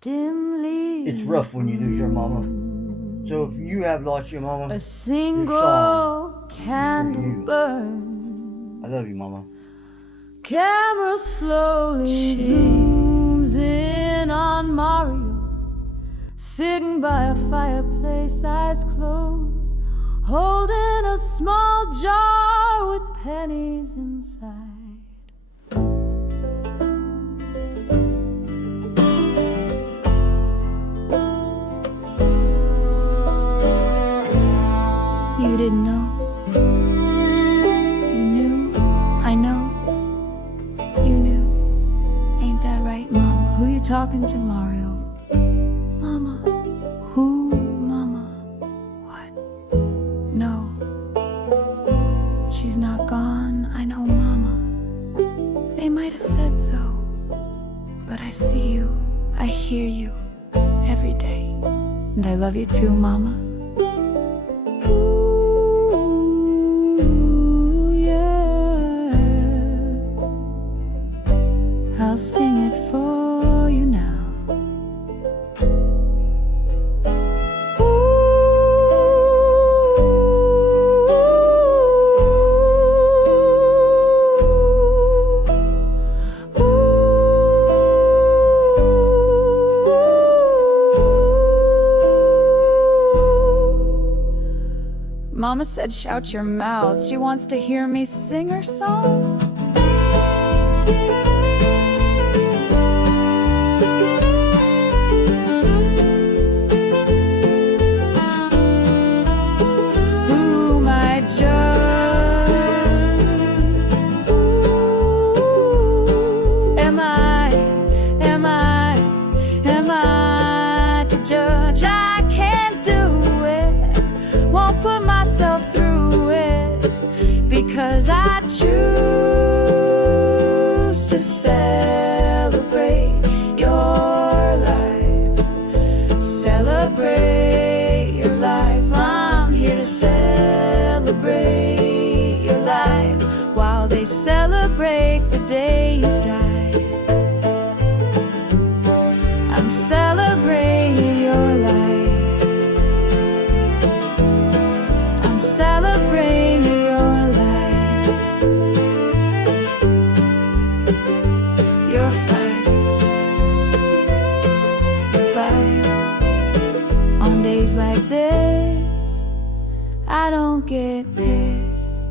dimly. It's rough when you lose your mama. So if you have lost your mama, A single candle burns. I love you, mama. Camera slowly zooms in on Mario, sitting by a fireplace, eyes closed, holding a small jar with pennies inside. You didn't know. You knew. I know. You knew. Ain't that right, Mama? Who you talking to, Mario? Mama. Who, Mama? What? No. She's not gone. I know, Mama. They might have said so, but I see you. I hear you every day. And I love you too, Mama. I'll sing it for you now. Mama said shout your mouth. She wants to hear me sing her song. Judge, I can't do it, won't put myself through it, because I choose to celebrate your life, celebrate your life. I'm here to celebrate your life, while they celebrate the day you died. I'm celebrating your life. I'm celebrating your life. You're fine. You're fine. On days like this, I don't get pissed.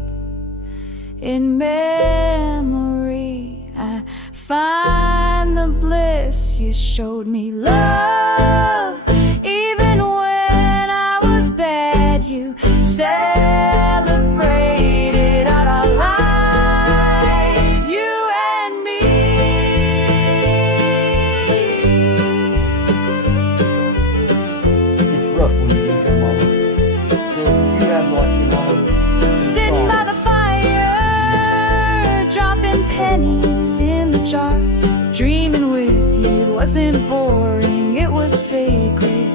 In memory, I find the bliss. You showed me love, even when I was bad. You celebrated our life, you and me. It's rough when you lose your mama. So if you have lost your mama, Sitting by the fire, dropping pennies in the jar, dreaming with you. It wasn't boring, it was sacred.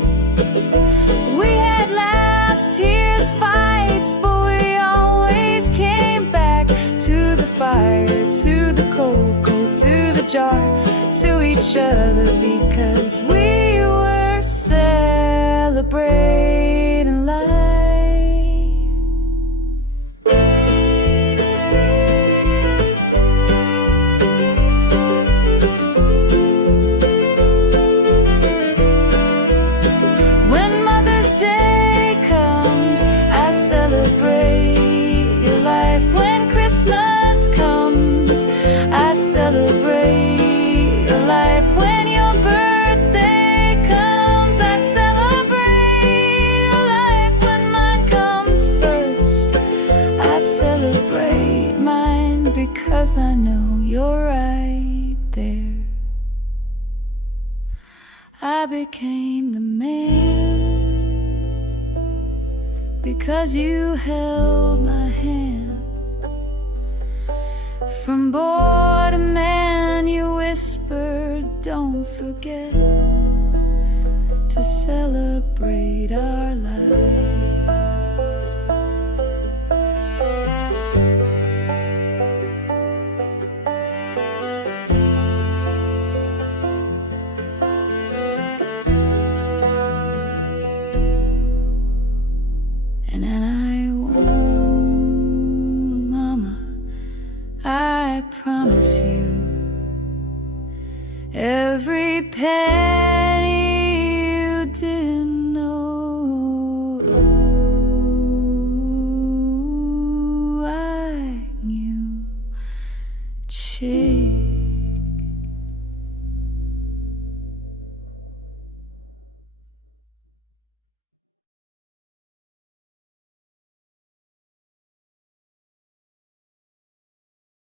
We had laughs, tears, fights, but we always came back to the fire, to the cocoa, to the jar, to each other, because we were celebrating life. Celebrate your life. When your birthday comes, I celebrate your life. When mine comes first, I celebrate mine, because I know you're right there. I became the man because you held my hand. From boy to man, you whispered, don't forget to celebrate our lives. I promise you. Every penny